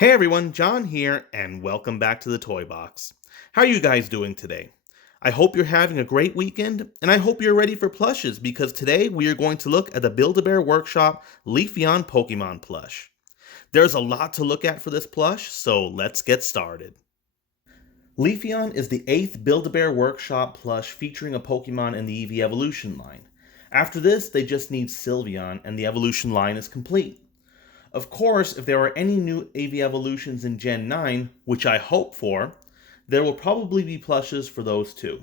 Hey everyone, John here, and welcome back to the Toy Box. How are you guys doing today? I hope you're having a great weekend, and I hope you're ready for plushes because today we are going to look at the Build-A-Bear-Workshop Leafeon Pokémon Plush. There's a lot to look at for this plush, so let's get started. Leafeon is the 8th Build-A-Bear-Workshop plush featuring a Pokemon in the Eevee Evolution Line. After this, they just need Sylveon, and the Evolution Line is complete. Of course, if there are any new Eevee evolutions in Gen 9, which I hope for, there will probably be plushes for those too.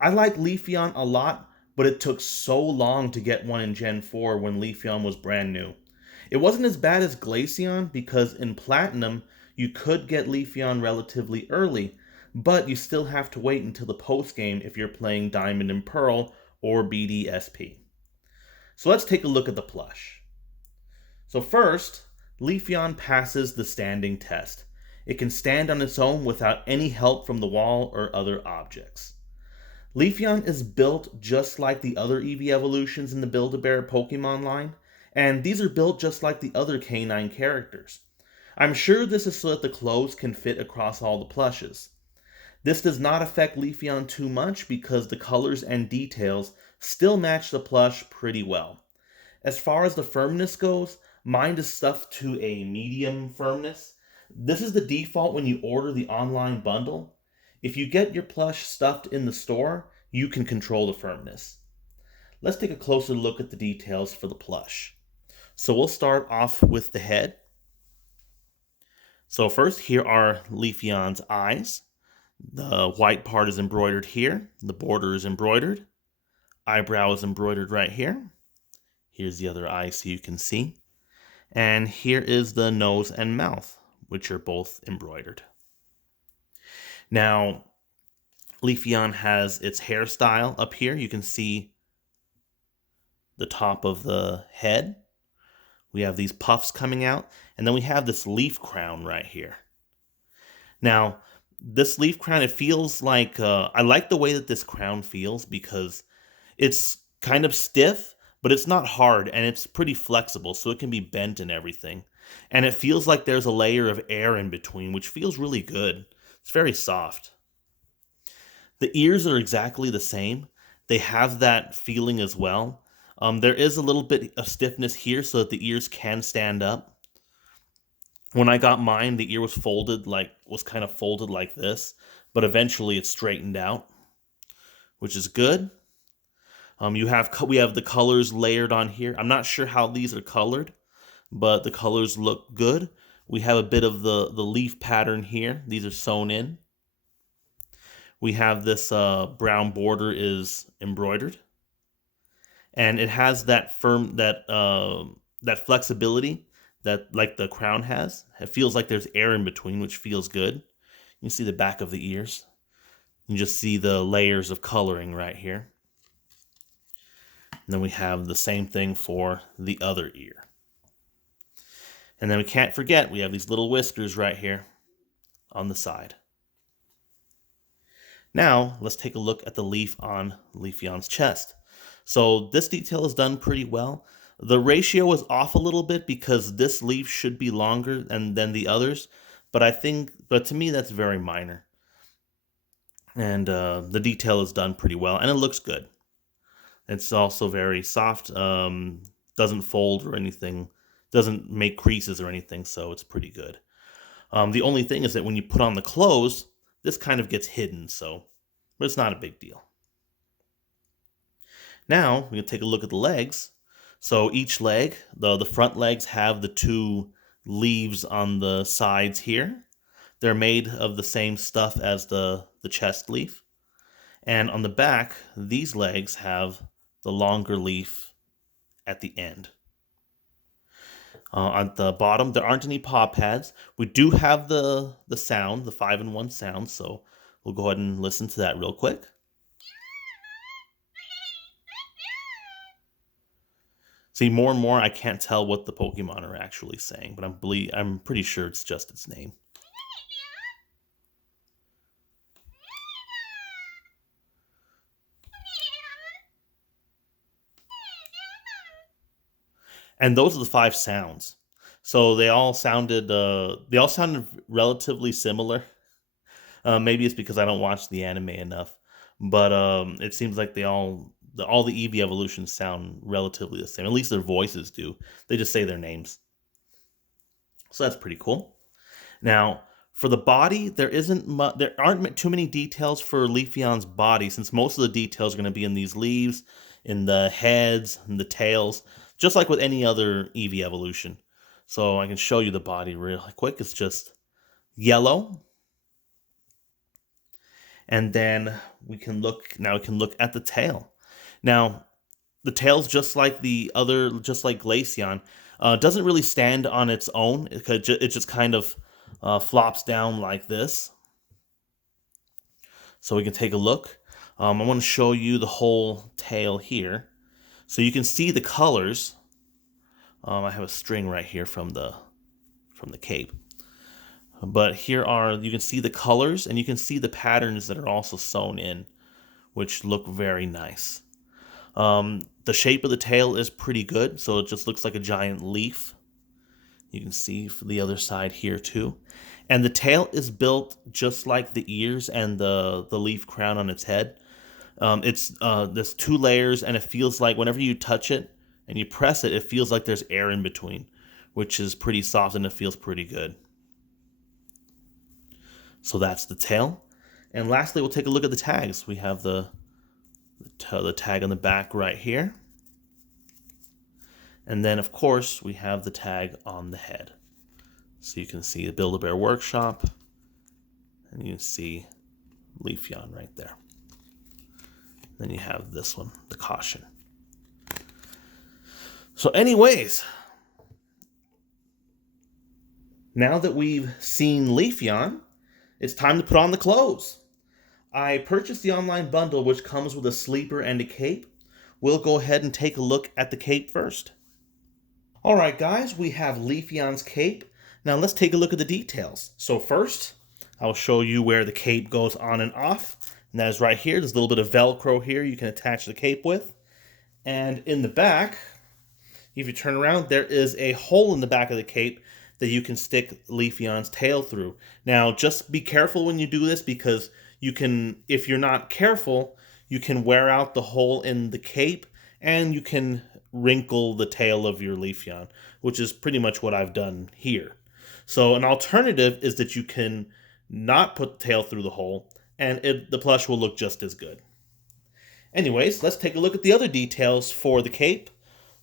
I like Leafeon a lot, but it took so long to get one in Gen 4 when Leafeon was brand new. It wasn't as bad as Glaceon because in Platinum you could get Leafeon relatively early, but you still have to wait until the post game if you're playing Diamond and Pearl or BDSP. So let's take a look at the plush. So first, Leafeon passes the standing test. It can stand on its own without any help from the wall or other objects. Leafeon is built just like the other Eevee evolutions in the Build-A-Bear Pokemon line, and these are built just like the other K9 characters. I'm sure this is so that the clothes can fit across all the plushes. This does not affect Leafeon too much because the colors and details still match the plush pretty well. As far as the firmness goes, mine is stuffed to a medium firmness. This is the default when you order the online bundle. If you get your plush stuffed in the store, you can control the firmness. Let's take a closer look at the details for the plush. So we'll start off with the head. So first, here are Leafeon's eyes. The white part is embroidered here. The border is embroidered. Eyebrow is embroidered right here. Here's the other eye so you can see. And here is the nose and mouth, which are both embroidered. Now, Leafeon has its hairstyle up here. You can see the top of the head. We have these puffs coming out, and then we have this leaf crown right here. Now, this leaf crown, it feels like, I like the way that this crown feels because it's kind of stiff, but it's not hard and it's pretty flexible, so it can be bent and everything. And it feels like there's a layer of air in between, which feels really good. It's very soft. The ears are exactly the same. They have that feeling as well. There is a little bit of stiffness here so that the ears can stand up. When I got mine, the ear was kind of folded like this, but eventually it straightened out, which is good. We have the colors layered on here. I'm not sure how these are colored, but the colors look good. We have a bit of the leaf pattern here. These are sewn in. We have this brown border is embroidered, and it has that flexibility that like the crown has. It feels like there's air in between, which feels good. You can see the back of the ears. You just see the layers of coloring right here. And then we have the same thing for the other ear. And then we can't forget, we have these little whiskers right here on the side. Now, let's take a look at the leaf on Leafeon's chest. So this detail is done pretty well. The ratio is off a little bit because this leaf should be longer than the others, but to me, that's very minor. And the detail is done pretty well, and it looks good. It's also very soft, doesn't fold or anything, doesn't make creases or anything, so it's pretty good. The only thing is that when you put on the clothes, this kind of gets hidden, but it's not a big deal. Now, we're going to take a look at the legs. So each leg, the front legs have the two leaves on the sides here. They're made of the same stuff as the chest leaf. And on the back, these legs have the longer leaf at the end. On the bottom, there aren't any paw pads. We do have the sound, the 5-in-1 sound, so we'll go ahead and listen to that real quick. See, more and more, I can't tell what the Pokemon are actually saying, but I'm pretty sure it's just its name. And those are the 5 sounds. So they all sounded relatively similar. Maybe it's because I don't watch the anime enough, but it seems like all the Eevee evolutions sound relatively the same. At least their voices do. They just say their names, so that's pretty cool. Now, for the body, there aren't too many details for Leafeon's body, since most of the details are going to be in these leaves, in the heads, and the tails, just like with any other Eevee evolution. So I can show you the body really quick. It's just yellow, and then we can look at the tail. Now, the tail's just like Glaceon, doesn't really stand on its own. It just kind of flops down like this. So we can take a look. I want to show you the whole tail here, so you can see the colors. I have a string right here from the cape, but here are you can see the colors and you can see the patterns that are also sewn in, which look very nice. The shape of the tail is pretty good, so it just looks like a giant leaf. You can see for the other side here too. And the tail is built just like the ears and the leaf crown on its head. There's two layers, and it feels like whenever you touch it and you press it, it feels like there's air in between, which is pretty soft and it feels pretty good. So that's the tail. And lastly, we'll take a look at the tags. We have the tag on the back right here. And then, of course, we have the tag on the head. So you can see the Build-A-Bear-Workshop, and you can see Leafeon right there. Then you have this one, the caution. So anyways, now that we've seen Leafeon, it's time to put on the clothes. I purchased the online bundle, which comes with a sleeper and a cape. We'll go ahead and take a look at the cape first. Alright guys, we have Leafeon's cape. Now let's take a look at the details. So first, I'll show you where the cape goes on and off. And that is right here. There's a little bit of Velcro here you can attach the cape with. And in the back, if you turn around, there is a hole in the back of the cape that you can stick Leafeon's tail through. Now, just be careful when you do this, because you can, if you're not careful, you can wear out the hole in the cape and you can wrinkle the tail of your Leafeon, which is pretty much what I've done here. So an alternative is that you can not put the tail through the hole, and the plush will look just as good. Anyways, let's take a look at the other details for the cape.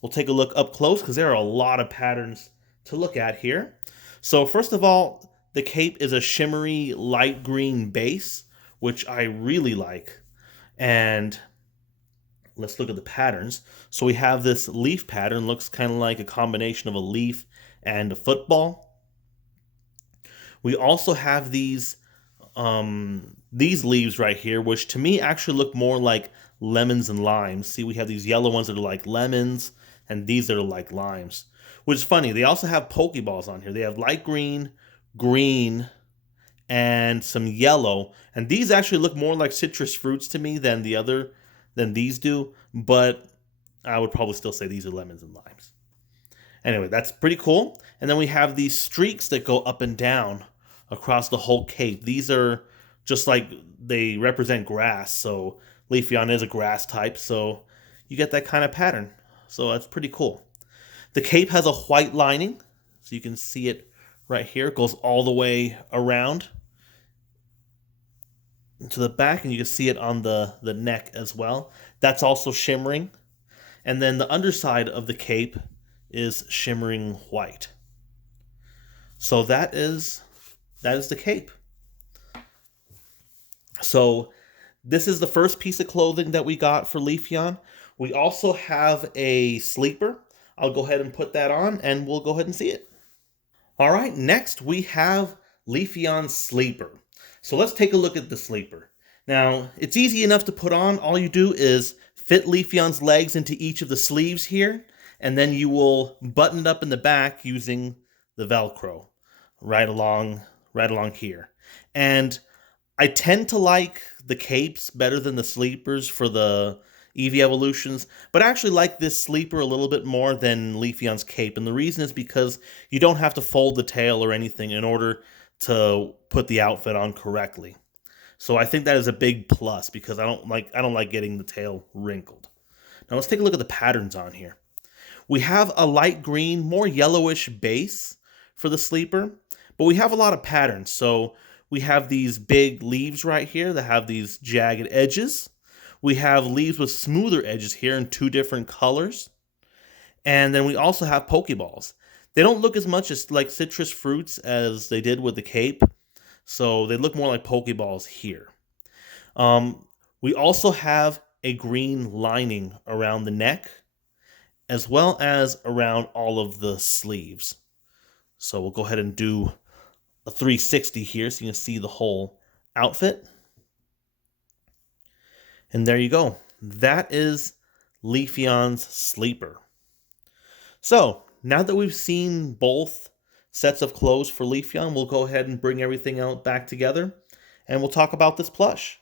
We'll take a look up close because there are a lot of patterns to look at here. So first of all, the cape is a shimmery light green base, which I really like. And let's look at the patterns. So we have this leaf pattern, looks kind of like a combination of a leaf and a football. We also have these leaves right here, which to me actually look more like lemons and limes. See, we have these yellow ones that are like lemons, and these that are like limes. Which is funny, they also have Pokeballs on here. They have light green, green, and some yellow. And these actually look more like citrus fruits to me than these do, but I would probably still say these are lemons and limes. Anyway, that's pretty cool. And then we have these streaks that go up and down across the whole cape. These are just like they represent grass. So Leafeon is a grass type, so you get that kind of pattern. So that's pretty cool. The cape has a white lining, so you can see it right here. It goes all the way around to the back, and you can see it on the neck as well. That's also shimmering. And then the underside of the cape is shimmering white. So that is the cape. So this is the first piece of clothing that we got for Leafeon. We also have a sleeper. I'll go ahead and put that on and we'll go ahead and see it. All right, next we have Leafeon Sleeper. So let's take a look at the sleeper. Now, it's easy enough to put on. All you do is fit Leafeon's legs into each of the sleeves here, and then you will button it up in the back using the Velcro right along here. And I tend to like the capes better than the sleepers for the Eevee Evolutions, but I actually like this Sleeper a little bit more than Leafeon's Cape, and the reason is because you don't have to fold the tail or anything in order to put the outfit on correctly. So I think that is a big plus because I don't like getting the tail wrinkled. Now let's take a look at the patterns on here. We have a light green, more yellowish base for the Sleeper, but we have a lot of patterns. So we have these big leaves right here that have these jagged edges. We have leaves with smoother edges here in 2 different colors. And then we also have Pokeballs. They don't look as much as like citrus fruits as they did with the Cape, so they look more like Pokeballs here. We also have a green lining around the neck, as well as around all of the sleeves. So we'll go ahead and do a 360 here so you can see the whole outfit. And there you go. That is Leafeon's Sleeper. So now that we've seen both sets of clothes for Leafeon, we'll go ahead and bring everything out back together and we'll talk about this plush.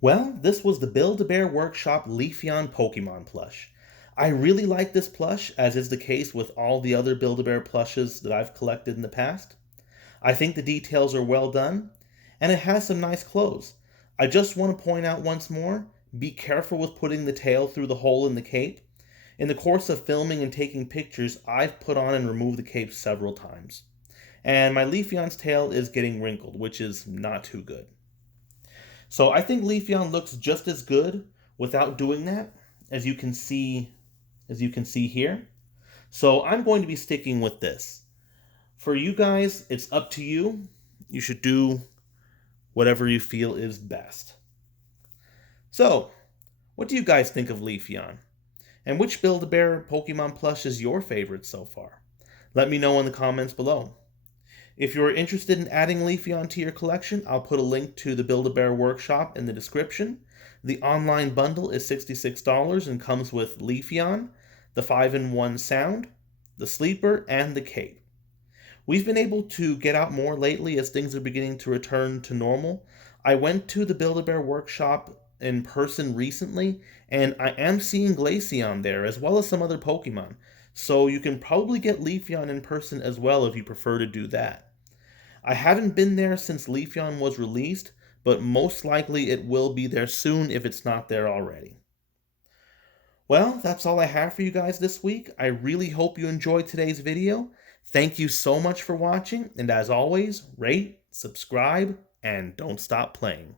Well, this was the Build-Bear-Workshop Leafeon Pokemon Plush. I really like this plush, as is the case with all the other Build-A-Bear plushes that I've collected in the past. I think the details are well done, and it has some nice clothes. I just want to point out once more, be careful with putting the tail through the hole in the cape. In the course of filming and taking pictures, I've put on and removed the cape several times. And my Leafeon's tail is getting wrinkled, which is not too good. So I think Leafeon looks just as good without doing that, as you can see here. So I'm going to be sticking with this. For you guys, it's up to you. You should do whatever you feel is best. So, what do you guys think of Leafeon? And which Build-A-Bear Pokemon plush is your favorite so far? Let me know in the comments below. If you're interested in adding Leafeon to your collection, I'll put a link to the Build-A-Bear Workshop in the description. The online bundle is $66 and comes with Leafeon, the 5-in-1 Sound, the Sleeper, and the Cape. We've been able to get out more lately as things are beginning to return to normal. I went to the Build-A-Bear Workshop in person recently, and I am seeing Glaceon there, as well as some other Pokemon. So you can probably get Leafeon in person as well if you prefer to do that. I haven't been there since Leafeon was released, but most likely it will be there soon if it's not there already. Well, that's all I have for you guys this week. I really hope you enjoyed today's video. Thank you so much for watching, and as always, rate, subscribe, and don't stop playing.